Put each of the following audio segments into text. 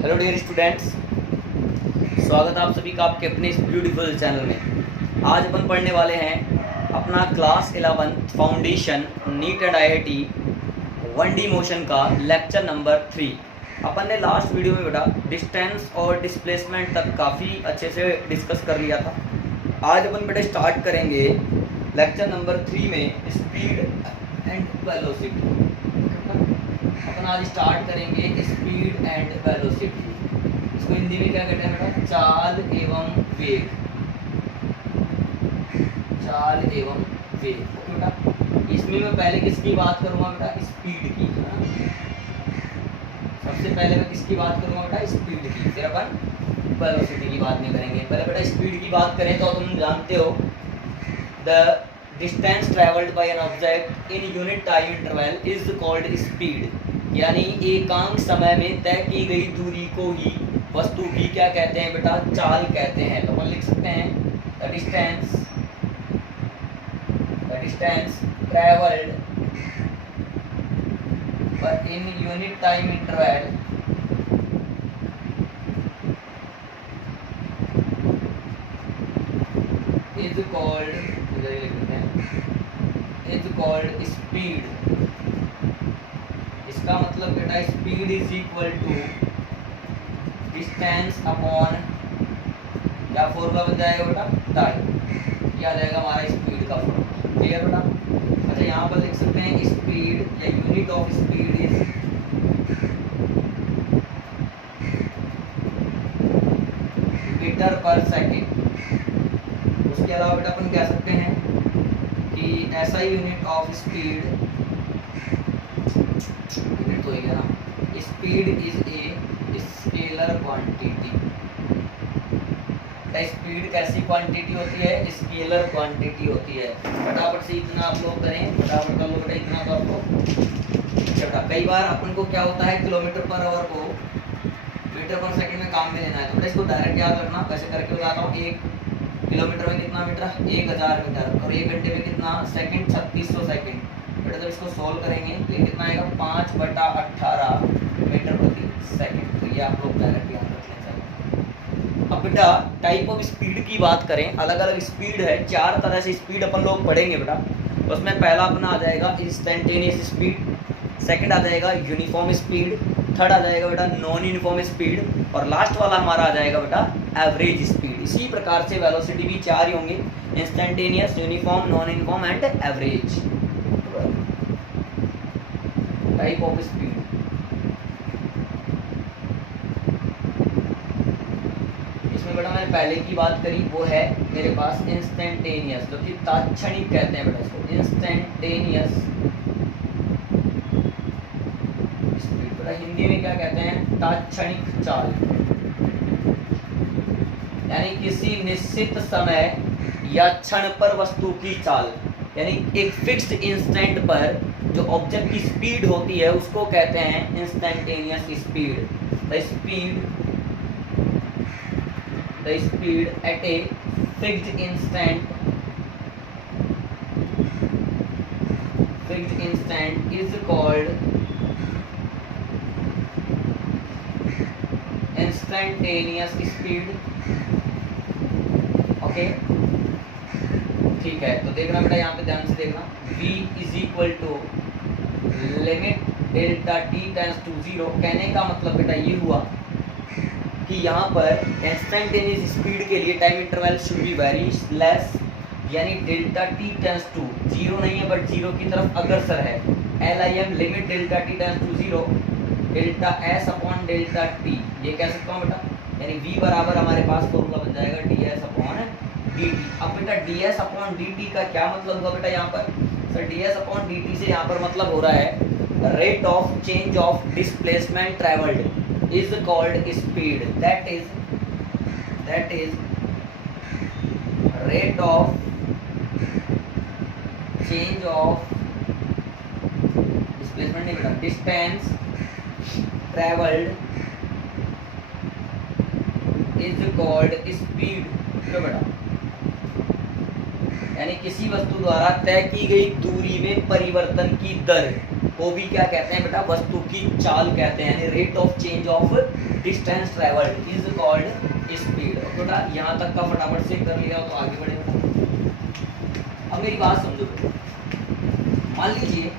Hello dear students, स्वागत है आप सभी का आपके अपने इस ब्यूटीफुल चैनल में। आज अपन पढ़ने वाले हैं अपना class 11 foundation neat and IIT 1D motion का लेक्चर नंबर 3। अपन ने लास्ट वीडियो में बेटा डिस्टेंस और डिस्प्लेसमेंट तक काफ़ी अच्छे से डिस्कस कर लिया था। आज अपन बेटा स्टार्ट करेंगे लेक्चर नंबर 3 में स्पीड एंड वेलोसिटी। अपन आज स्टार्ट करेंगे स्पीड एंड वेलोसिटी। इसको हिंदी में क्या कहते हैं बेटा? चाल एवं वेग। चाल एवं वेग। ओके बेटा, इसमें मैं पहले किसकी बात करूंगा बेटा? स्पीड की। सबसे पहले मैं किसकी बात करूंगा बेटा? स्पीड की। फिर अपन वेलोसिटी की बात नहीं करेंगे। पहले बेटा स्पीड की बात करें तो तुम जानते हो the distance travelled by an object in unit time interval is called speed. यानी एकांक समय में तय की गई दूरी को ही वस्तु की क्या कहते हैं बेटा? चाल कहते हैं। तो अपन लिख सकते हैं the distance travelled per in unit time interval is called speed. इसका मतलब बेटा speed is equal to distance upon क्या फॉर्मूला बन जाएगा बेटा? टाइम। ये आ जाएगा हमारा स्पीड का फॉर्मूला। क्लियर बेटा? अच्छा, यहाँ पर लिख सकते हैं स्पीड या unit of speed is metre per second. उसके अलावा बेटा अपन कह सकते हैं कि ऐसा यूनिट ऑफ स्पीड, यूनिट तो है ना, speed is a scalar quantity. Speed कैसी क्वांटिटी होती है? स्केलर क्वांटिटी होती है। फटाफट से इतना आप लोग करें, फटाफट कर लो बेटा इतना तो आपको। बेटा कई बार अपन को क्या होता है, किलोमीटर पर आवर को मीटर पर सेकंड में काम में लेना है। तो बेटा इसको डायरेक्ट याद रखना। वैसे करके बताता हूँ, 1 किलोमीटर में कितना मीटर? 1000 मीटर। और 1 घंटे में कितना सेकंड? 3600 सेकंड। बेटा जब इसको सॉल्व करेंगे तो ये कितना आएगा? 5/18 मीटर प्रति सेकंड। तो ये आप लोग डायरेक्ट याद रख लें। अब बेटा टाइप ऑफ स्पीड की बात करें, अलग अलग स्पीड है। 4 तरह से स्पीड अपन लोग पढ़ेंगे बेटा। तो उसमें पहला अपना आ जाएगा इंस्टेंटेनियस स्पीड, सेकंड आ जाएगा यूनिफॉर्म स्पीड, थर्ड आ जाएगा बेटा नॉन यूनिफॉर्म स्पीड, और लास्ट वाला हमारा आ जाएगा बेटा एवरेज स्पीड। इसी प्रकार से वेलोसिटी भी 4 ही होंगे, instantaneous, uniform, non uniform and average. Type of speed. इसमें बेटा मैंने पहले की बात करी, वो है मेरे पास इंस्टेंटेनियस, जो कि तात्क्षणिक कहते हैं बेटा इसको, इंस्टेंटेनियस स्पीड। बेटा हिंदी में क्या कहते हैं? तात्क्षणिक चाल। यानी किसी निश्चित समय या क्षण पर वस्तु की चाल, यानी एक फिक्स्ड इंस्टेंट पर जो ऑब्जेक्ट की स्पीड होती है उसको कहते हैं instantaneous speed. The speed at a fixed instant is called instantaneous speed. Okay, ठीक है। तो देखना बेटा, यहाँ पे ध्यान से देखना, v is equal to limit delta t tends to 0। कहने का मतलब बेटा ये हुआ कि यहाँ पर इंस्टेंटेनियस स्पीड के लिए time interval should be very less, यानी डेल्टा t टेंड्स टू 0 नहीं है बट 0 की तरफ अग्रसर है। LIM limit delta t tends to 0 delta s upon delta t। ये कह सकता हूँ बेटा, यानी v बराबर हमारे पास फॉर्मूला बन जाएगा ds अपॉन dt। अब बेटा ds अपॉन dt का क्या मतलब हुआ बेटा? यहाँ पर सर ds अपॉन dt से यहाँ पर मतलब हो रहा है rate of change of displacement travelled is called speed. That is rate of change of displacement नहीं बेटा, distance travelled is called speed. क्यों बेटा? यानी किसी वस्तु द्वारा तय की गई दूरी में परिवर्तन की दर को भी क्या कहते हैं बेटा, वस्तु की चाल कहते हैं, यानी rate of change of distance travelled is called speed. बेटा यहाँ तक का फटाफट से कर लिया तो आगे बढ़े बेटा। अब मेरी बात समझो, मान लीजिए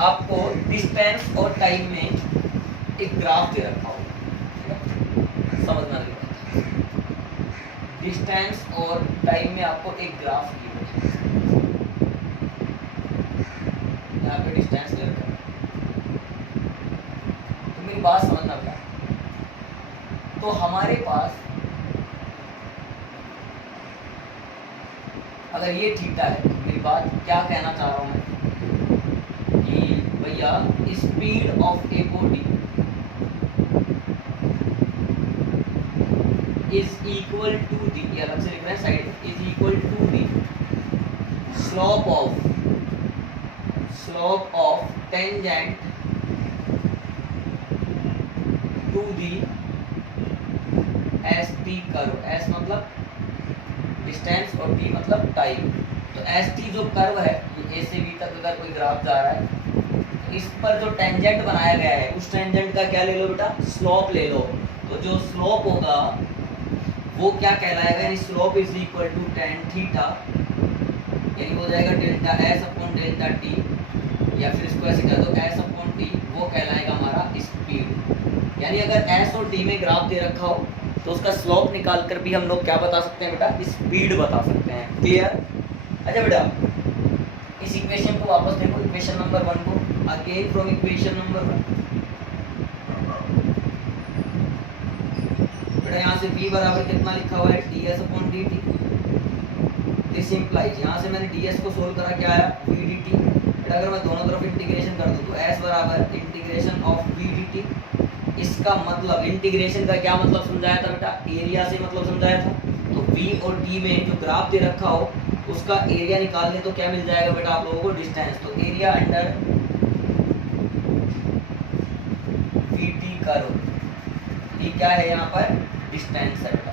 आपको डिस्टेंस और टाइम में एक ग्राफ दे रखा हो, समझना लगे, डिस्टेंस और टाइम में आपको एक ग्राफ दिया है, यहाँ पे डिस्टेंस ले रखा है, तो मेरी बात समझना क्या, तो हमारे पास अगर ये थीटा है, तो मेरी बात क्या कहना चाह रहा हूं मैं कि भैया speed of a body is equal to the, अलग से लिख रहे हैं side, is equal to the slope of tangent to the S T curve. S मतलब डिस्टेंस और टी मतलब टाइम। तो एस टी जो कर्व है, ये ए से बी तक अगर कोई ग्राफ जा रहा है, तो इस पर जो टेंजेंट बनाया गया है उस टेंजेंट का क्या ले लो बेटा, स्लोप ले लो। तो जो स्लोप होगा वो क्या कहलाएगा, यानी slope is equal to tan theta, यानी हो जाएगा delta S upon delta T, या फिर इसको ऐसे कह दो एस अपॉन टी, वो कहलाएगा हमारा स्पीड। यानी अगर एस और टी में ग्राफ दे रखा हो तो उसका स्लोप निकाल कर भी हम लोग क्या बता सकते हैं बेटा, स्पीड बता सकते हैं। क्लियर? अच्छा बेटा इस इक्वेशन को वापस देखो, इक्वेशन नंबर 1 को, अगेन फ्रॉम इक्वेशन नंबर 1 बेटा, यहाँ से v बराबर कितना लिखा हुआ है, ds upon dt। This implies, यहाँ से मैंने ds को सोल्व करा, क्या आया, v dt। बेटा अगर मैं दोनों तरफ इंटीग्रेशन कर दूं तो s बराबर इंटीग्रेशन ऑफ v dt। इसका मतलब इंटीग्रेशन का क्या मतलब समझाया था बेटा, एरिया से मतलब समझाया था। तो v और t में जो ग्राफ दे रखा हो उसका एरिया निकालने तो क्या मिल जाएगा बेटा आप लोगों को, डिस्टेंस। तो एरिया अंडर vt कर्व, ये क्या है यहाँ पर, डिस्टेंस है बेटा।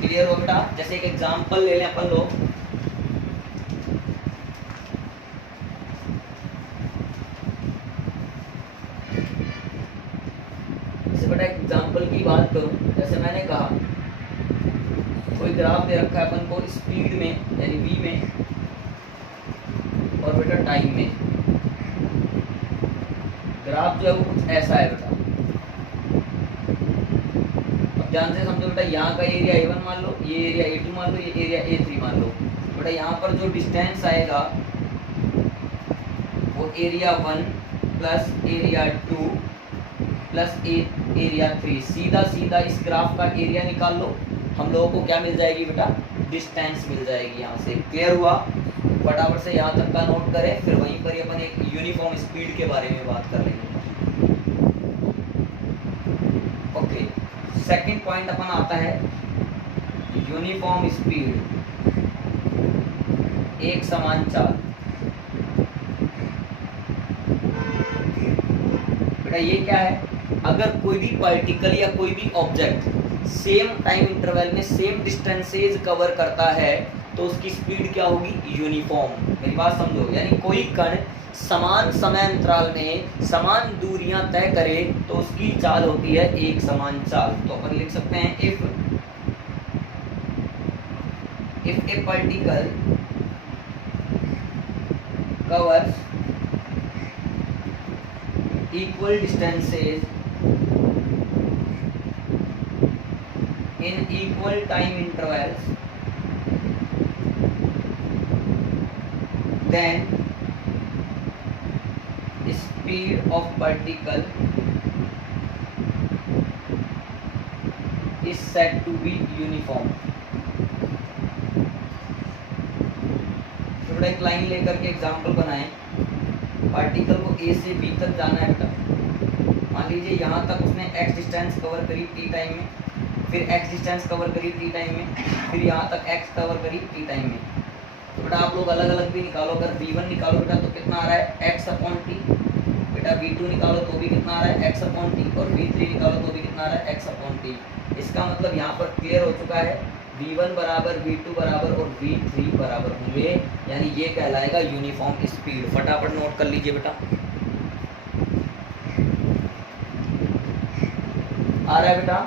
क्लियर हो बेटा? जैसे एक एग्जांपल ले लें अपन लोग, जैसे बेटा एग्जांपल की बात करूं, जैसे मैंने कहा कोई ग्राफ दे रखा है अपन को स्पीड में यानी v में और बेटा टाइम में। ग्राफ जो है वो कुछ ऐसा है बेटा, ध्यान से समझो बेटा, यहाँ का एरिया A1 मान लो, ये एरिया A2 मान लो, ये एरिया A3 मान लो। बेटा यहाँ पर जो डिस्टेंस आएगा वो area 1 plus area 2 plus area 3। सीधा सीधा इस ग्राफ का एरिया निकाल लो, हम लोगों को क्या मिल जाएगी बेटा, डिस्टेंस मिल जाएगी यहाँ से। क्लियर हुआ? फटाफट से यहाँ तक का नोट करें, फिर वहीं पर ही अपन एक यूनिफॉर्म स्पीड के बारे में बात कर लेंगे। ओके, सेकंड पॉइंट अपन आता है यूनिफॉर्म स्पीड, एक समान चाल। बेटा ये क्या है, अगर कोई भी पार्टिकल या कोई भी ऑब्जेक्ट सेम टाइम इंटरवल में सेम डिस्टेंसेज कवर करता है तो उसकी स्पीड क्या होगी, यूनिफॉर्म। मेरी बात समझो, यानी कोई कण समान समय अंतराल में समान दूरियां तय करे तो उसकी चाल होती है एक समान चाल। तो अपन लिख सकते हैं if A particle covers equal distances in equal time intervals, then speed of particle is said to be uniform। थोड़ा एक लाइन लेकर के एग्जांपल बनाएं, पार्टिकल को A से B तक जाना है बेटा। मान लीजिए यहाँ तक उसने x डिस्टेंस कवर करी t टाइम में, फिर x डिस्टेंस कवर करी t टाइम में, फिर यहाँ तक x कवर करी t टाइम में। तो बेटा आप लोग अलग अलग भी निकालो, अगर v1 निकालो बेटा तो कितना आ रहा है x अपॉन टी, बेटा v2 निकालो तो भी कितना आ रहा है x अपॉन टी, और v3 निकालो तो भी कितना आ रहा है x अपॉन टी। इसका मतलब यहाँ पर क्लियर हो चुका है v1 बराबर v2 बराबर और v3 बराबर होंगे, यानी ये कहलाएगा यूनिफॉर्म स्पीड। फटाफट नोट कर लीजिए बेटा। आ रहा है बेटा,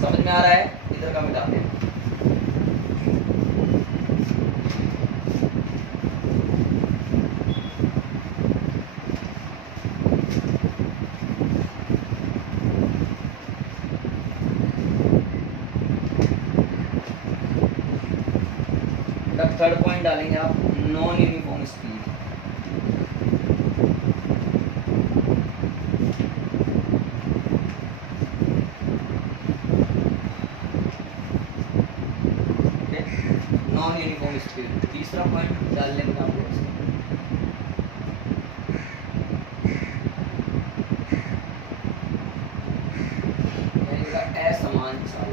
समझ में आ रहा है? इधर का मिटाते हैं। थर्ड पॉइंट डालेंगे आप, non uniform speed. Non uniform speed तीसरा पॉइंट डाल लेंगे आप लोग। असमान चाल।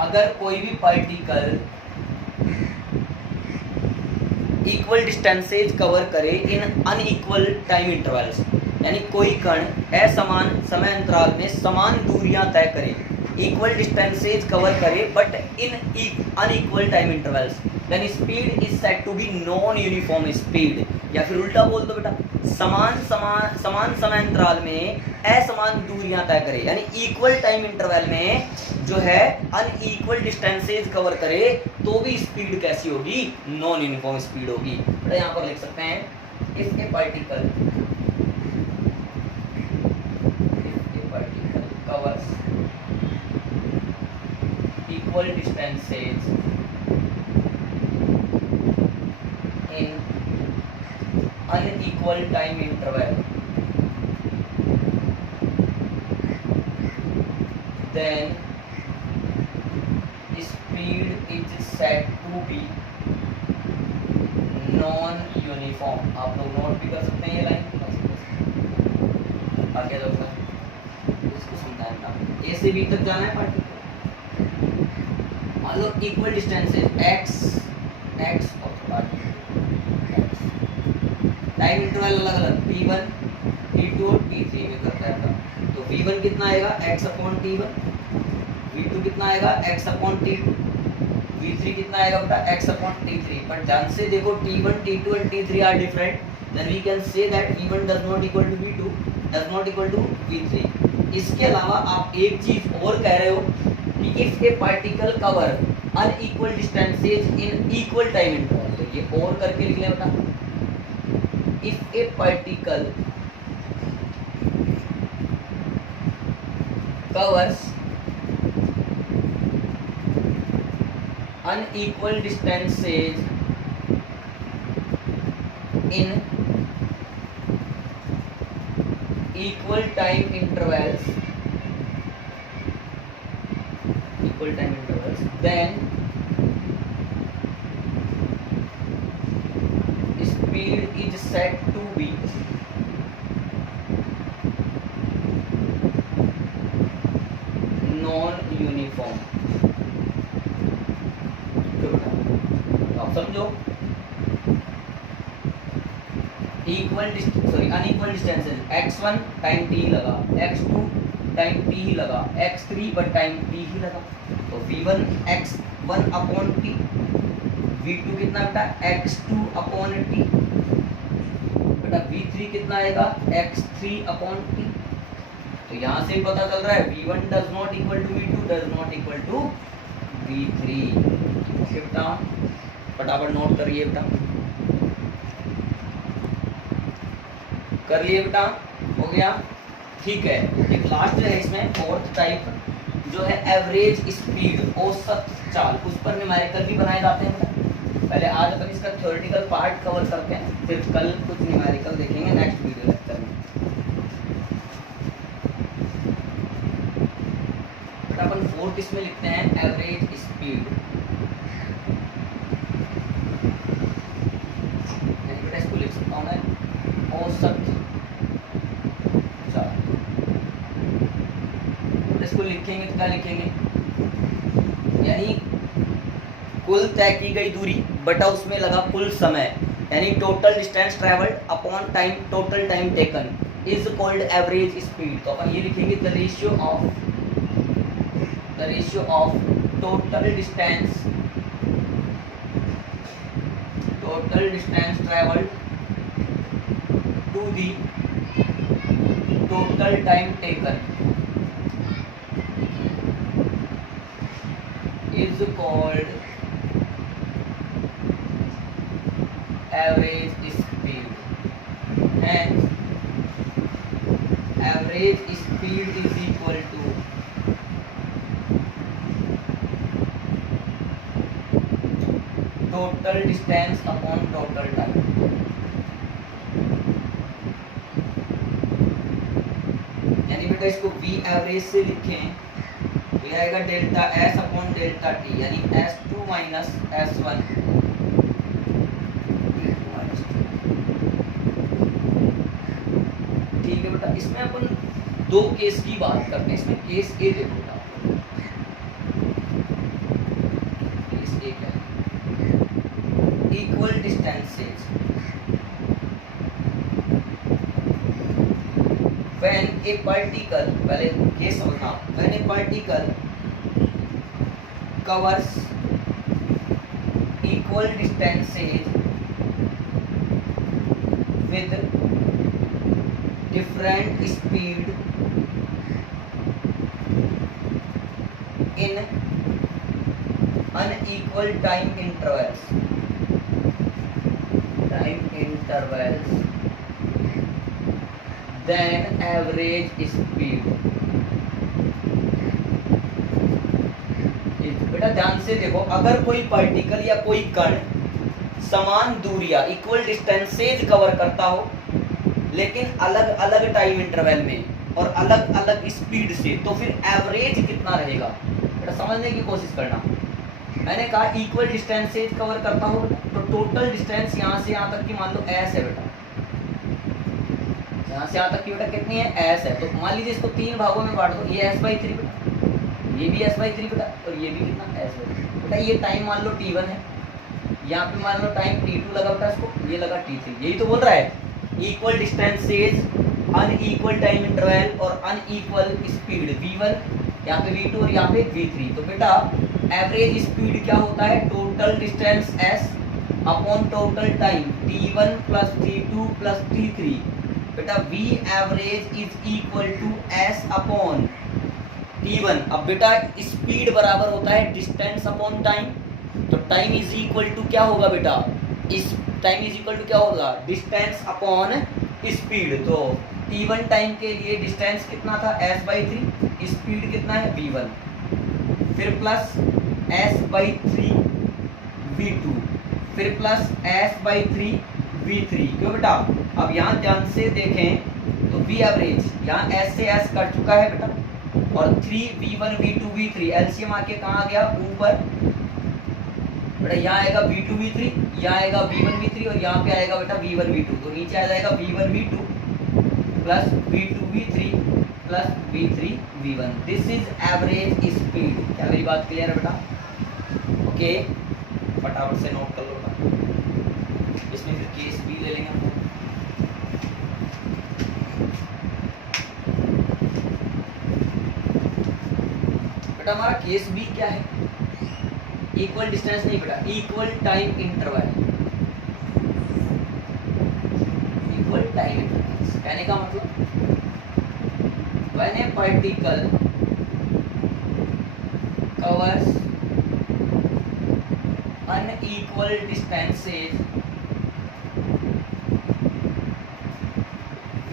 अगर कोई भी पार्टिकल इक्वल डिस्टेंसेज कवर करे इन अनइक्वल टाइम इंटरवल्स, यानी कोई कण असमान समय अंतराल में समान दूरियां तय करे, इक्वल डिस्टेंसेज कवर करे but in unequal time intervals, यानी speed is said to be non uniform speed. या फिर उल्टा बोल दो बेटा, समान समय अंतराल में असमान दूरियां तय करे, यानी इक्वल टाइम इंटरवल में जो है अनइक्वल डिस्टेंसेज कवर करे तो भी स्पीड कैसी होगी? नॉन यूनिफॉर्म स्पीड होगी। तो यहाँ पर लिख सकते हैं if A particle covers equal distances in unequal time interval, then speed is said to be non uniform। आप लोग नोट भी कर सकते हैं ये लाइन, आगे जाऊंगा इसको समझाना। ए से बी तक जाना है पार्टिकल, मान लो इक्वल डिस्टेंसेज x और टाइम इंटरवल अलग अलग t1 t2 और t3 में करता है। तो v1 कितना आएगा x अपॉन t1, v2 कितना आएगा x अपॉन t2, v3 कितना आएगा बेटा x अपॉन t3। पर ध्यान से देखो t1 t2 and t3 are different, then we can say that v1 does not equal to v2 does not equal to v3। इसके अलावा आप एक चीज और कह रहे हो कि if A particle cover unequal distances in equal time interval, तो ये और करके लिख लें बेटा। If a particle covers unequal distances in equal time intervals, then speed is said to be non uniform। आप समझो, unequal distances x1 time t लगा, x2 टाइम t ही लगा, x3 पर टाइम t ही लगा, तो v1 x1 upon t, v2 कितना बेटा x2 upon t, बेटा v3 कितना आएगा x3 अपॉन t। तो यहाँ से पता चल रहा है v1 does not equal to v2 does not equal to v3। Okay बेटा, फटाफट नोट करिए बेटा, कर लिए बेटा, हो गया ठीक है। एक लास्ट है इसमें फोर्थ टाइप जो है एवरेज स्पीड, औसत चाल, उस पर न्यूमेरिकल भी बनाए जाते हैं। पहले आज अपन इसका थ्योरेटिकल पार्ट कवर करते हैं, फिर कल कुछ न्यूमेरिकल देखेंगे नेक्स्ट वीडियो लेक्चर में। अपन फोर्थ इसमें लिखते हैं एवरेज स्पीड, इसको लिख सकता हूँ मैं औसत चाल। इसको लिखेंगे तो क्या लिखेंगे, यानी कुल तय की गई दूरी बटा उसमें लगा कुल समय, यानी total distance travelled upon time, total time taken is called average speed. तो अपन ये लिखेंगे the ratio of the ratio of total distance traveled to the total time taken is called average speed. Hence average speed is equal to total distance upon total time. यानी बेटा इसको v average से लिखें तो यह आएगा delta s upon delta t, यानी s2 minus s1 ठीक है बेटा। इसमें अपन दो केस की बात करते हैं। इसमें केस ए देखो बेटा, केस ए क्या है, equal distances when a particle, पहले केस समझना, when a particle covers equal distances with different speed in unequal time intervals then average speed is, बेटा ध्यान से देखो, अगर कोई पार्टिकल या कोई कण समान दूरियां इक्वल डिस्टेंसेज कवर करता हो लेकिन अलग अलग टाइम इंटरवल में और अलग अलग स्पीड से, तो फिर एवरेज कितना रहेगा बेटा समझने की कोशिश करना। मैंने कहा इक्वल डिस्टेंसेज कवर करता हो तो टोटल डिस्टेंस यहाँ से यहाँ तक की मान लो एस है बेटा, यहाँ से यहाँ तक की बेटा कितनी है, एस है। तो मान लीजिए इसको तीन भागों में बांट दो, ये s/3 बेटा, ये भी s/3 बेटा, और ये भी कितना s/3 बेटा। ये टाइम मान लो t1 है, यहाँ पे मान लो टाइम t2 लगा बेटा, इसको ये लगा t3। यही तो बोल रहा है equal distances, unequal time interval और अनइक्वल स्पीड v1, यहाँ पे v2 और यहाँ पे v3। तो बेटा एवरेज स्पीड क्या होता है, total distance s upon total time t1 plus t2 plus t3। बेटा v average is equal to s upon t1। अब बेटा स्पीड बराबर होता है डिस्टेंस अपॉन टाइम, तो टाइम इज इक्वल टू क्या होगा बेटा, इस टाइम इज इक्वल टू क्या होगा, डिस्टेंस अपॉन स्पीड। तो t1 टाइम के लिए डिस्टेंस कितना था, s/3, स्पीड कितना है v1, फिर प्लस s/3 v2, फिर प्लस s/3 v3। क्यों बेटा, अब यहाँ ध्यान से देखें तो v एवरेज यहाँ s से s कट चुका है बेटा, और 3 v1 v2 v3 एलसीएम आके कहाँ आ गया, ऊपर बेटा। यहाँ आएगा v2 v3, यहाँ आएगा v1 v3 और यहाँ पे आएगा बेटा v1 v2। तो नीचे आ जाएगा v1 v2 plus v2 v3 plus v3 v1। This is average speed. क्या मेरी बात क्लियर है बेटा? ओके, फटाफट से नोट कर लो बेटा। इसमें फिर केस बी ले लेंगे हम। बेटा हमारा केस बी क्या है, इक्वल डिस्टेंस नहीं बेटा, equal time interval. Equal time interval कहने का मतलब when A particle covers unequal distances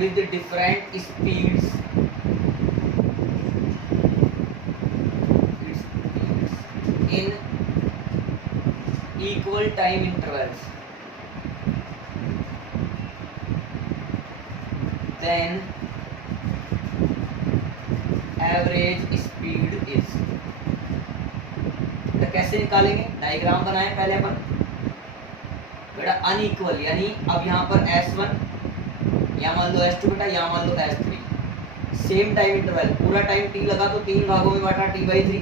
with different speeds in equal time intervals, then average speed is। तो कैसे निकालेंगे, डायग्राम बनाएं पहले अपन बेटा। अनइक्वल यानी अब यहाँ पर S1, यहाँ मान लो S2 बेटा, यहाँ मान लो S3। सेम टाइम इंटरवल, पूरा टाइम t लगा तो तीन भागों में बांटा, t/3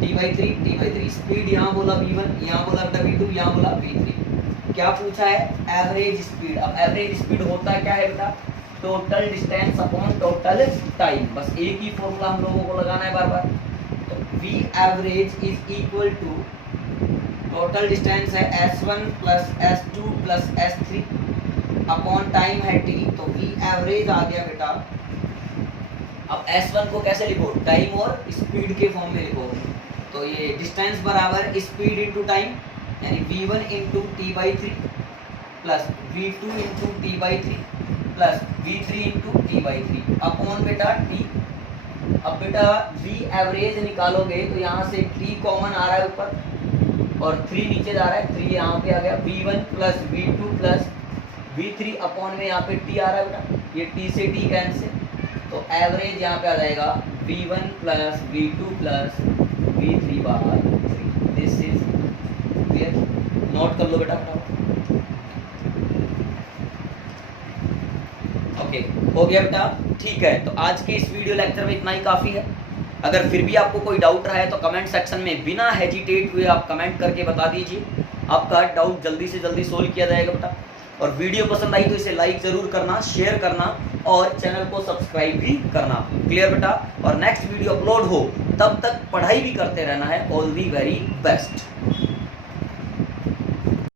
t/3। स्पीड यहाँ बोला v1, यहाँ बोला बेटा v2, यहाँ बोला v3। क्या पूछा है, एवरेज स्पीड। अब एवरेज स्पीड होता क्या है बेटा, total distance upon total time. बस एक ही फॉर्मूला हम लोगों को लगाना है बार बार। तो V average is equal to total distance है S1 plus S2 plus S3 upon time है T, तो V एवरेज आ गया बेटा। अब S1 को कैसे लिखो, टाइम और स्पीड के फॉर्म में लिखो, तो ये डिस्टेंस बराबर स्पीड इंटू टाइम, यानी V1 into T/3 plus V2 into T/3 plus V3 into T/3 upon बेटा T। अब बेटा V एवरेज निकालोगे तो यहाँ से T कॉमन आ रहा है ऊपर और 3 नीचे जा रहा है, 3 यहाँ पे आ गया, V1 plus V2 plus V3 upon में यहाँ पे T आ रहा है बेटा, ये T से T कैंसिल, तो एवरेज यहाँ पे आ जाएगा V1 plus V2 plus V3/3। This is clear, note कर लो बेटा। ओके हो गया बेटा, ठीक है। तो आज के इस वीडियो लेक्चर में इतना ही काफ़ी है। अगर फिर भी आपको कोई डाउट रहा है तो कमेंट सेक्शन में बिना हेजिटेट हुए आप कमेंट करके बता दीजिए, आपका डाउट जल्दी से जल्दी सोल्व किया जाएगा बेटा। और वीडियो पसंद आई तो इसे लाइक ज़रूर करना, शेयर करना और चैनल को सब्सक्राइब भी करना। क्लियर बेटा, और नेक्स्ट वीडियो अपलोड हो तब तक पढ़ाई भी करते रहना है। All the very best.